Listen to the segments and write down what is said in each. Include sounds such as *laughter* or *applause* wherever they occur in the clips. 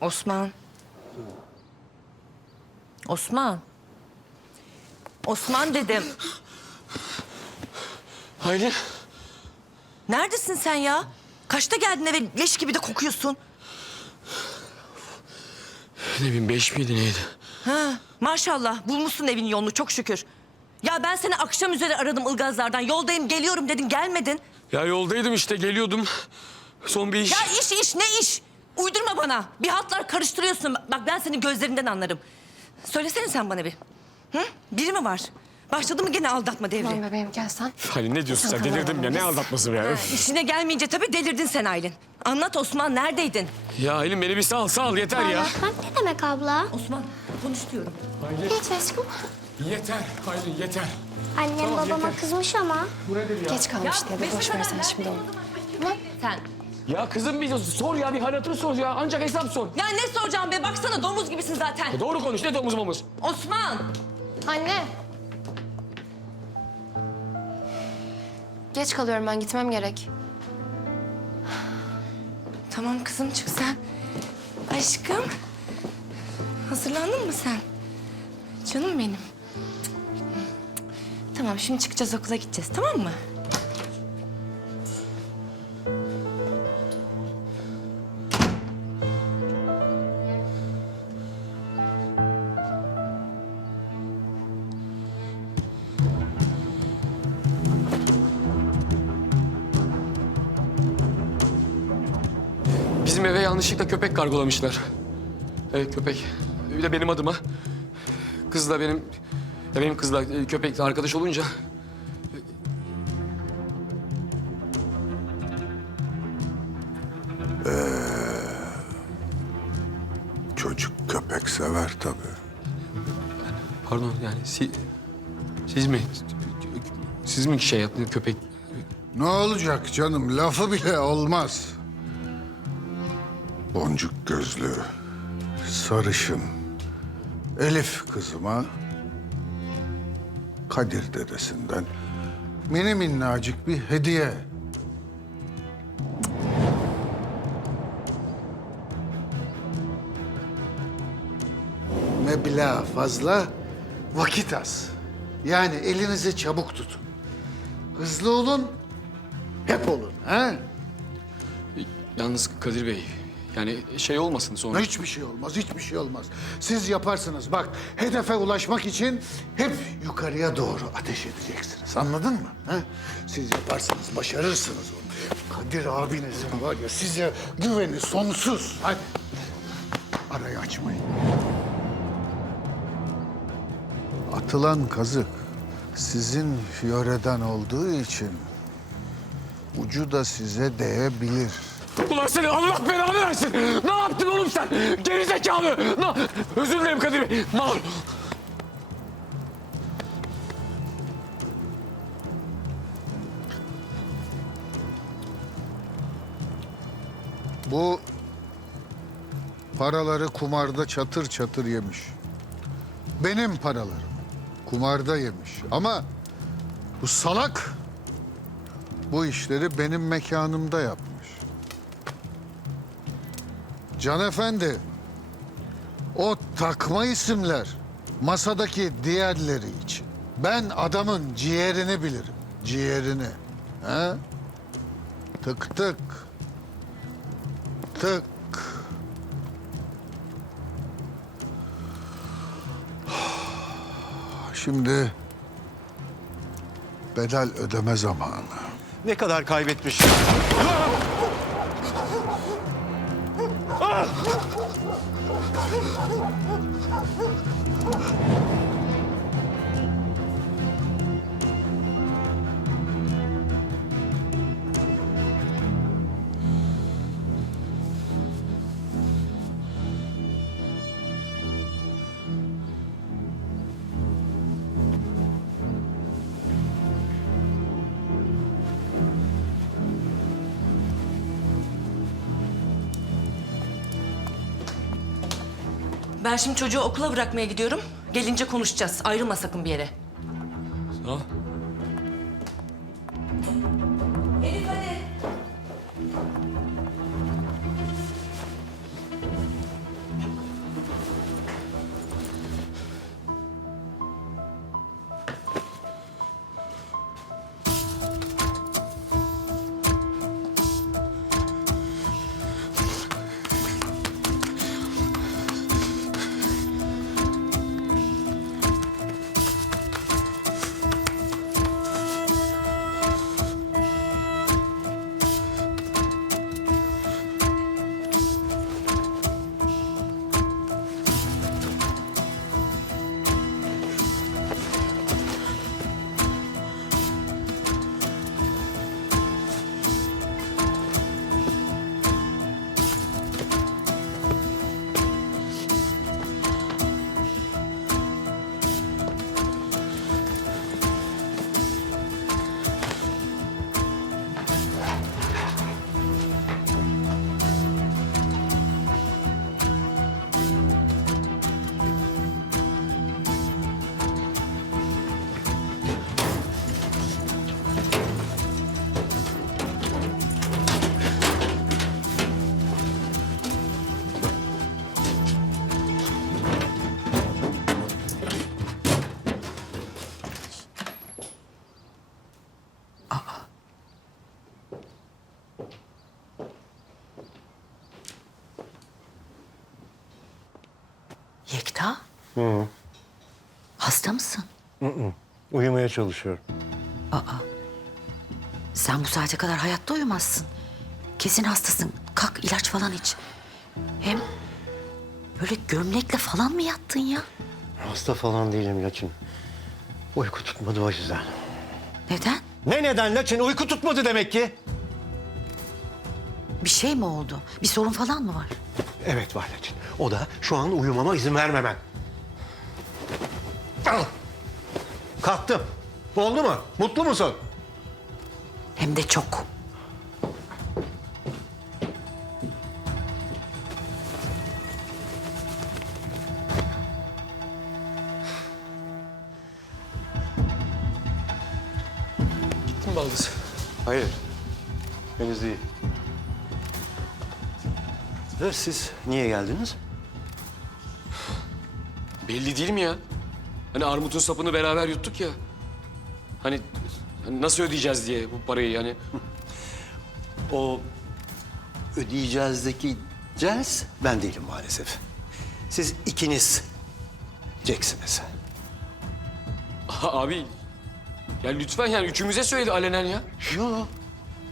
Osman. Osman. Osman dedim. Aylin. Neredesin sen ya? Kaçta geldin eve leş gibi de kokuyorsun. Ne bileyim beş miydi neydi? Ha, maşallah bulmuşsun evin yolunu çok şükür. Ya ben seni akşam üzeri aradım Ilgazlar'dan. Yoldayım geliyorum dedin gelmedin. Ya yoldaydım işte geliyordum. Son bir iş. Ya iş iş ne iş? Uydurma bana. Bir hatlar karıştırıyorsun. Bak ben senin gözlerinden anlarım. Söylesene sen bana bir. Hı? Biri mi var? Başladı mı gene aldatma devri? Tamam bebeğim gel sen. Aylin ne diyorsun sen? Delirdim ya. Ne aldatması be ya? Öf. İşine gelmeyince tabii delirdin sen Aylin. Anlat Osman neredeydin? Ya Aylin beni bir sal sal yeter ya. Anlatmak ne demek abla? Osman konuş diyorum. Geç aşkım. Yeter Aylin yeter. Annem babama kızmış ama. Geç kalmış diye boş ver sen şimdi onu. Sen. Ya kızım bir sor ya bir halatını sor ya. Ancak hesap sor. Ya ne soracağım be? Baksana domuz gibisin zaten. Doğru konuş ne domuz momuz. Osman. Anne. Geç kalıyorum ben gitmem gerek. Tamam kızım çık sen. Aşkım. Hazırlandın mı sen? Canım benim. Tamam şimdi çıkacağız okula gideceğiz tamam mı? Yanlışlıkla köpek kargolamışlar. Evet köpek. Bir de benim adıma. Kız da benim... Ya benim kızla e, köpekle arkadaş olunca... Çocuk köpek sever tabii. Pardon yani si, siz mi? Siz mi şey yaptınız köpek? Ne olacak canım? Lafı bile olmaz. Boncuk gözlü, sarışın, Elif kızıma Kadir dedesinden mini minnacık bir hediye. Meblağ fazla, vakit az. Yani elinizi çabuk tutun. Hızlı olun, hep olun. Ha? Yalnız Kadir Bey, yani şey olmasın sonra. Hiçbir şey olmaz, hiçbir şey olmaz. Siz yaparsınız. Bak, hedefe ulaşmak için hep yukarıya doğru ateş edeceksiniz. Anladın mı? Ha? Siz yaparsınız, başarırsınız onu. Kadir abinizin var ya size güveni sonsuz. Hadi. Arayı açmayın. Atılan kazık sizin yöreden olduğu için ucu da size değebilir. Ulan seni Allah belanı versin. Ne yaptın oğlum sen? Gerizekalı. Ne? Özür dilerim Kadir Bey. Mal. Bu paraları kumarda çatır çatır yemiş. Benim paralarım kumarda yemiş. Ama bu salak bu işleri benim mekanımda yapmış. Can Efendi, o takma isimler masadaki diğerleri için. Ben adamın ciğerini bilirim, ciğerini. Ha? Tık tık. Tık. Şimdi bedel ödeme zamanı. Ne kadar kaybetmiş? Lan! Ben şimdi çocuğu okula bırakmaya gidiyorum. Gelince konuşacağız. Ayrılma sakın bir yere. Aa. Yekta? Hı. Hasta mısın? Hı hı. Uyumaya çalışıyorum. Aa. Sen bu saate kadar hayatta uyumazsın. Kesin hastasın. Kalk ilaç falan iç. Hem böyle gömlekle falan mı yattın ya? Hasta falan değilim lakin. Uyku tutmadı o yüzden. Neden? Ne neden Laçin? Uyku tutmadı demek ki. Bir şey mi oldu? Bir sorun falan mı var? Evet Laçin. O da şu an uyumama izin vermemen. Al. Kalktım. Oldu mu? Mutlu musun? Hem de çok. Siz niye geldiniz? Belli değil mi ya? Hani armutun sapını beraber yuttuk ya. Hani, hani nasıl ödeyeceğiz diye bu parayı yani. *laughs* O ödeyeceğizdeki cels ben değilim maalesef. Siz ikiniz Jacksiniz. *laughs* Abi ya lütfen yani üçümüze söyledi alenen ya. Yo.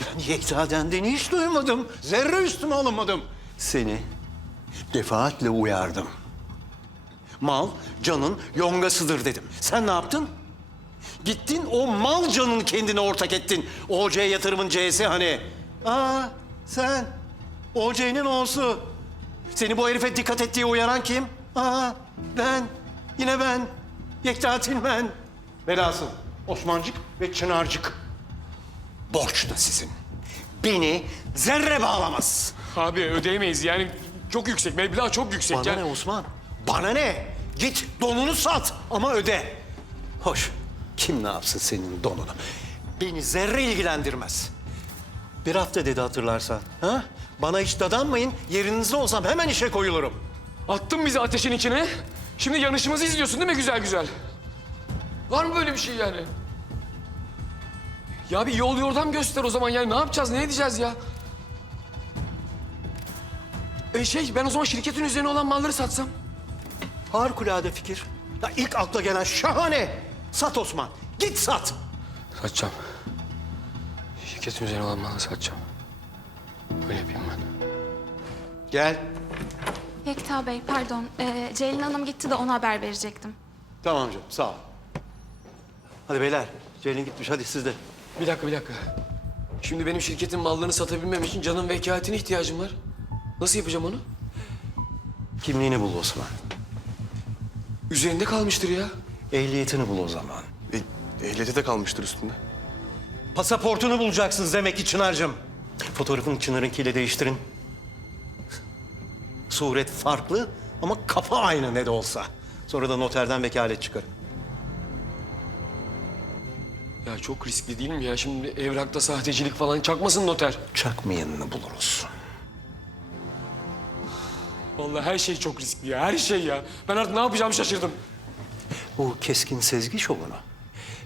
Ben Yekta'den de hiç duymadım. Zerre üstüme alınmadım. Seni defaatle uyardım. Mal canın yongasıdır dedim. Sen ne yaptın? Gittin o mal canın kendine ortak ettin. OC yatırımın C'si hani. Aa sen OC'nin O'su. Seni bu herife dikkat et diye uyaran kim? Aa ben. Yine ben. Yekta Tilmen. Velhasıl Osmancık ve Çınarcık. Borç da sizin. Beni zerre bağlamaz. Abi ödeyemeyiz yani çok yüksek. Meblağ çok yüksek. Bana yani. ne Osman? Bana ne? Git donunu sat ama öde. Hoş. Kim ne yapsın senin donunu? Beni zerre ilgilendirmez. Bir hafta dedi hatırlarsan. Ha? Bana hiç dadanmayın. Yerinizde olsam hemen işe koyulurum. Attın bizi ateşin içine. Şimdi yanışımızı izliyorsun değil mi güzel güzel? Var mı böyle bir şey yani? Ya bir yol yordam göster o zaman yani ne yapacağız ne edeceğiz ya? E şey ben o zaman şirketin üzerine olan malları satsam. Harikulade fikir. Ya ilk akla gelen şahane. Sat Osman. Git sat. Satacağım. Şirketin üzerine olan malı satacağım. Öyle yapayım ben. Gel. Yekta Bey, pardon. Ee, Ceylin Hanım gitti de ona haber verecektim. Tamam canım sağ ol. Hadi beyler. Ceylin gitmiş hadi siz de. Bir dakika bir dakika. Şimdi benim şirketin mallarını satabilmem için canın vekaletine ihtiyacım var. Nasıl yapacağım onu? Kimliğini bul Osman. Üzerinde kalmıştır ya. Ehliyetini bul o zaman. E, ehliyeti de kalmıştır üstünde. Pasaportunu bulacaksınız demek ki Çınar'cığım. Fotoğrafını Çınar'ınkiyle değiştirin. Suret farklı ama kafa aynı ne de olsa. Sonra da noterden vekalet çıkarın. Ya çok riskli değil mi ya? Şimdi evrakta sahtecilik falan çakmasın noter. Çakmayanını buluruz. Vallahi her şey çok riskli ya. Her şey ya. Ben artık ne yapacağımı şaşırdım. Bu keskin sezgi şovunu.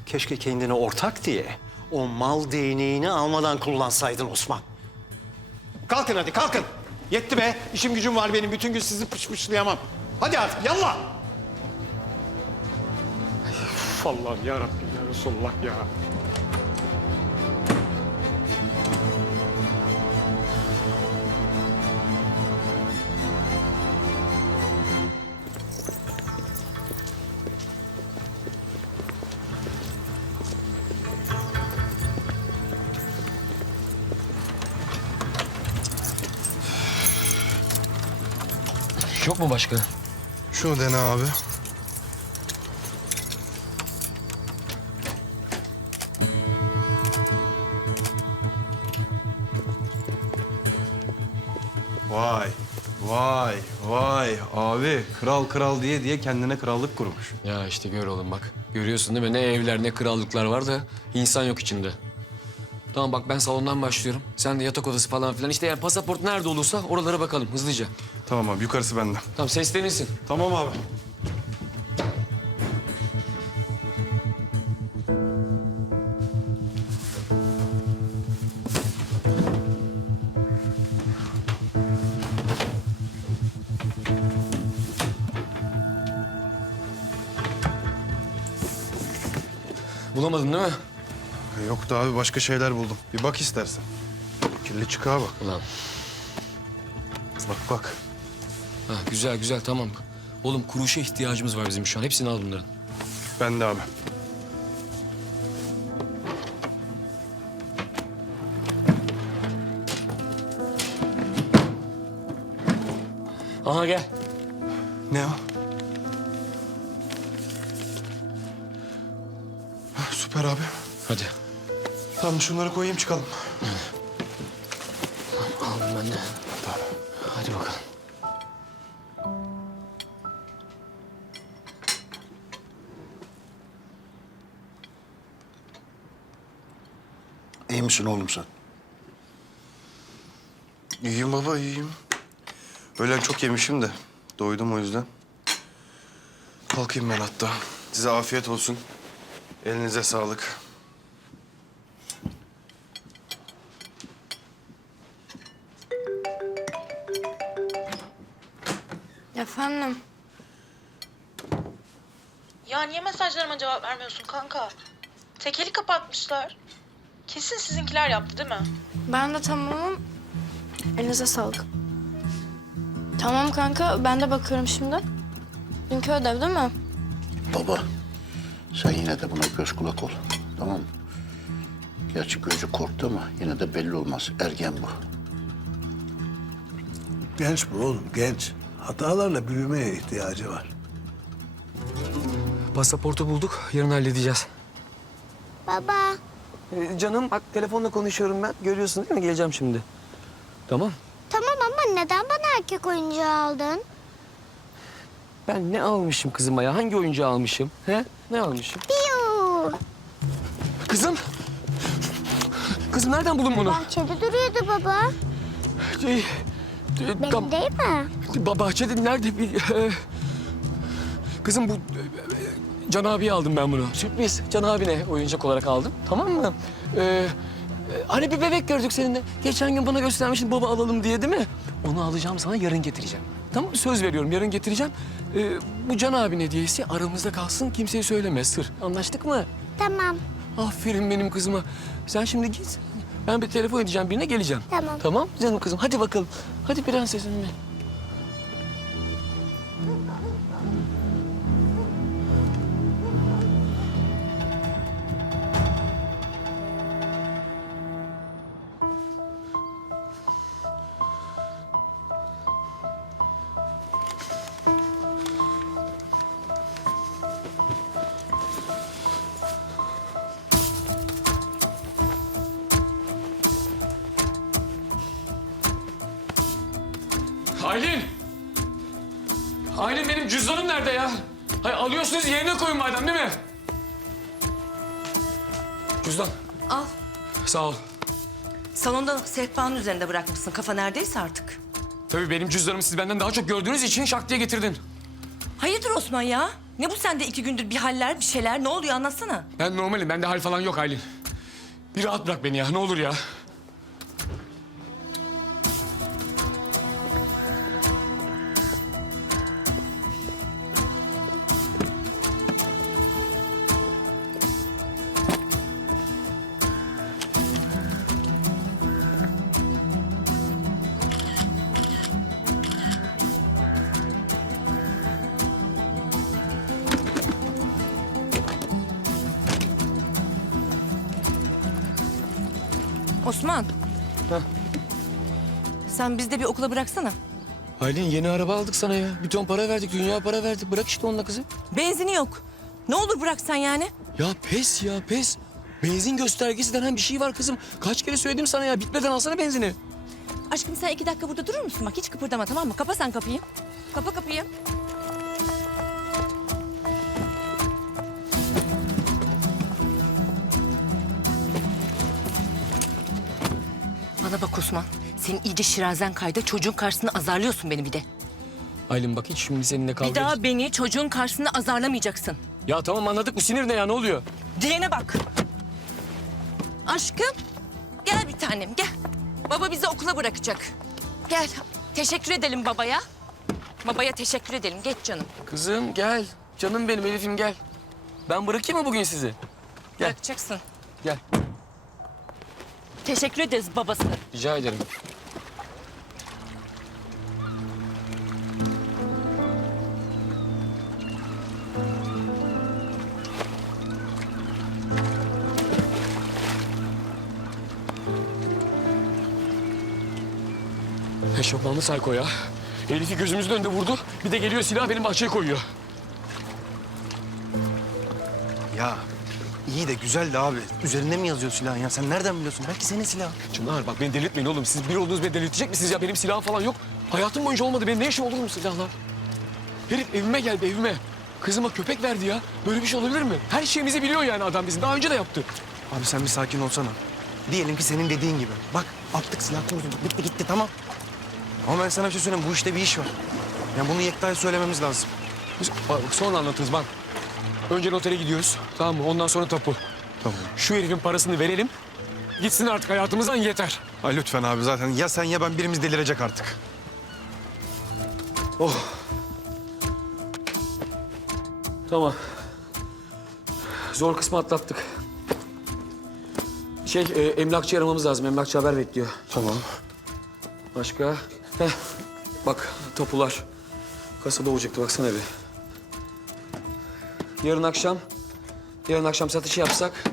Keşke kendine ortak diye o mal değneğini almadan kullansaydın Osman. Kalkın hadi kalkın. Yetti be. İşim gücüm var benim. Bütün gün sizi pışpışlayamam. Hadi artık yallah. Allah'ım ya Rabbim ya Resulullah ya. Yok mu başka? Şunu dene abi. Vay, vay, vay. Abi kral kral diye diye kendine krallık kurmuş. Ya işte gör oğlum bak. Görüyorsun değil mi? Ne evler ne krallıklar var da insan yok içinde. Tamam bak ben salondan başlıyorum. Sen de yatak odası falan filan. İşte yani pasaport nerede olursa oralara bakalım hızlıca. Tamam abi yukarısı bende. Tamam seslenirsin. Tamam abi. Bulamadın değil mi? Yok da abi başka şeyler buldum. Bir bak istersen. Kirli çıkağa bak. Ulan. Bak bak. Ha, güzel güzel tamam. Oğlum kuruşa ihtiyacımız var bizim şu an. Hepsini al bunların. Ben de abi. Aha gel. Ne o? Süper abi. Hadi. Tamam şunları koyayım çıkalım. Aldım ben de. Hadi bakalım. İyi misin oğlum sen? İyiyim baba iyiyim. Öğlen çok yemişim de. Doydum o yüzden. Kalkayım ben hatta. Size afiyet olsun. Elinize sağlık. Efendim? Ya niye mesajlarıma cevap vermiyorsun kanka? Tekeli kapatmışlar. Kesin sizinkiler yaptı değil mi? Ben de tamamım. Elinize sağlık. Tamam kanka ben de bakıyorum şimdi. Dünkü ödev değil mi? Baba, sen yine de buna göz kulak ol. Tamam mı? Gerçi gözü korktu ama yine de belli olmaz. Ergen bu. Genç bu oğlum, genç. Hatalarla büyümeye ihtiyacı var. Pasaportu bulduk. Yarın halledeceğiz. Baba. Ee, canım bak telefonla konuşuyorum ben. Görüyorsun değil mi? Geleceğim şimdi. Tamam. Tamam ama neden bana erkek oyuncağı aldın? Ben ne almışım kızıma ya? Hangi oyuncağı almışım? He? Ne almışım? Piyu. Kızım! Kızım nereden buldun bunu? Bahçede duruyordu baba. Şey, e, Benim tam- değil mi? Ba- Bahçede nerede? Bir, e, kızım bu e, e, Can abiye aldım ben bunu. Sürpriz. Can abine oyuncak olarak aldım. Tamam mı? E, hani bir bebek gördük seninle. Geçen gün bana göstermiştin baba alalım diye değil mi? Onu alacağım sana yarın getireceğim. Tamam mı? Söz veriyorum yarın getireceğim. E, bu Can abin hediyesi aramızda kalsın kimseye söyleme sır. Anlaştık mı? Tamam. Aferin benim kızıma. Sen şimdi git. Ben bir telefon edeceğim birine geleceğim. Tamam. Tamam canım kızım. Hadi bakalım. Hadi prensesim benim. Aylin! Aylin benim cüzdanım nerede ya? Hayır alıyorsunuz yerine koyun madem değil mi? Cüzdan. Al. Sağ ol. Salonda sehpanın üzerinde bırakmışsın. Kafa neredeyse artık. Tabii benim cüzdanımı siz benden daha çok gördüğünüz için şak diye getirdin. Hayırdır Osman ya? Ne bu sende iki gündür bir haller, bir şeyler? Ne oluyor anlatsana. Ben normalim. Bende hal falan yok Aylin. Bir rahat bırak beni ya. Ne olur ya. Osman. Sen bizde bir okula bıraksana. Aylin yeni araba aldık sana ya. Bir ton para verdik. Dünya para verdik. Bırak işte onunla kızı. Benzini yok. Ne olur bıraksan yani. Ya pes ya pes. Benzin göstergesi denen bir şey var kızım. Kaç kere söyledim sana ya. Bitmeden alsana benzini. Aşkım sen iki dakika burada durur musun? Bak hiç kıpırdama tamam mı? Kapa sen kapıyı. Kapa kapıyı. Bana bak Osman. Senin iyice şirazen kaydı. Çocuğun karşısında azarlıyorsun beni bir de. Aylin bak hiç şimdi seninle kavga... Bir daha beni çocuğun karşısında azarlamayacaksın. Ya tamam anladık. Bu sinir ne ya? Ne oluyor? Diyene bak. Aşkım gel bir tanem gel. Baba bizi okula bırakacak. Gel teşekkür edelim babaya. Babaya teşekkür edelim. Geç canım. Kızım gel. Canım benim Elif'im gel. Ben bırakayım mı bugün sizi? Gel. Bırakacaksın. Gel. Teşekkür ederiz babası. Rica ederim. Eşofmanlı sayko ya. Elif'i gözümüzün önünde vurdu. Bir de geliyor silah benim bahçeye koyuyor. İyi de güzel de abi. Üzerinde mi yazıyor silahın ya? Sen nereden biliyorsun? Belki senin silahın. Çınar bak beni delirtmeyin oğlum. Siz bir olduğunuz beni delirtecek misiniz ya? Benim silahım falan yok. Hayatım boyunca olmadı. Benim ne işim olur mu silahla? Herif evime geldi evime. Kızıma köpek verdi ya. Böyle bir şey olabilir mi? Her şeyimizi biliyor yani adam bizim. Daha önce de yaptı. Abi sen bir sakin olsana. Diyelim ki senin dediğin gibi. Bak attık silah kurtulduk. Bitti gitti tamam. Ama ben sana bir şey söyleyeyim. Bu işte bir iş var. Yani bunu Yekta'ya söylememiz lazım. Biz, bak, sonra anlatırız bak. Önce notere gidiyoruz. Tamam mı? Ondan sonra tapu. Tamam. Şu herifin parasını verelim. Gitsin artık hayatımızdan yeter. Ay lütfen abi zaten ya sen ya ben birimiz delirecek artık. Oh. Tamam. Zor kısmı atlattık. Şey, e, emlakçı aramamız lazım. Emlakçı haber bekliyor. Tamam. Başka? Heh, bak tapular. Kasada olacaktı baksana bir. Yarın akşam, yarın akşam satışı yapsak.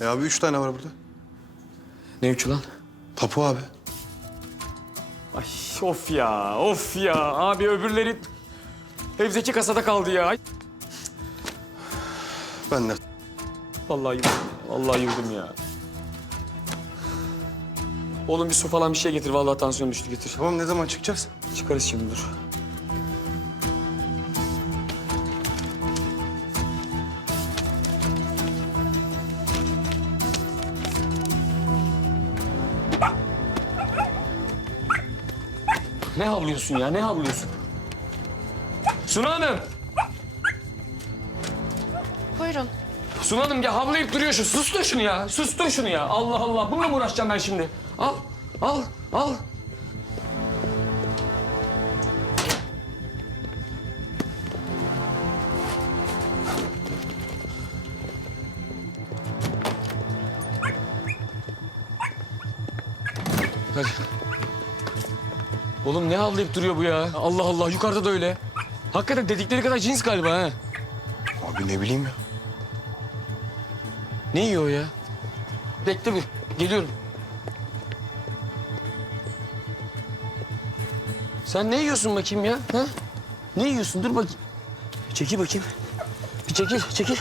E abi üç tane var burada. Ne üçü lan? Tapu abi. Ay of ya, of ya. Abi öbürleri evdeki kasada kaldı ya. Ay, Ben de. Vallahi yıldım, vallahi yıldım ya. Oğlum bir su falan bir şey getir. Vallahi tansiyon düştü getir. Tamam ne zaman çıkacağız? Çıkarız şimdi dur. Ne havlıyorsun ya? Ne havlıyorsun? Suna Hanım! Buyurun. Suna Hanım ya havlayıp duruyor şu. Sustur şunu ya. Sustur şunu ya. Allah Allah. Bununla mı uğraşacağım ben şimdi? Al, al, al. Hadi. Oğlum ne havlayıp duruyor bu ya? Allah Allah yukarıda da öyle. Hakikaten dedikleri kadar cins galiba ha. Abi ne bileyim ya. Ne yiyor o ya? Bekle bir. Geliyorum. Sen ne yiyorsun bakayım ya? Ha? Ne yiyorsun? Dur. Bir çekil bakayım. Bir çekil, çekil.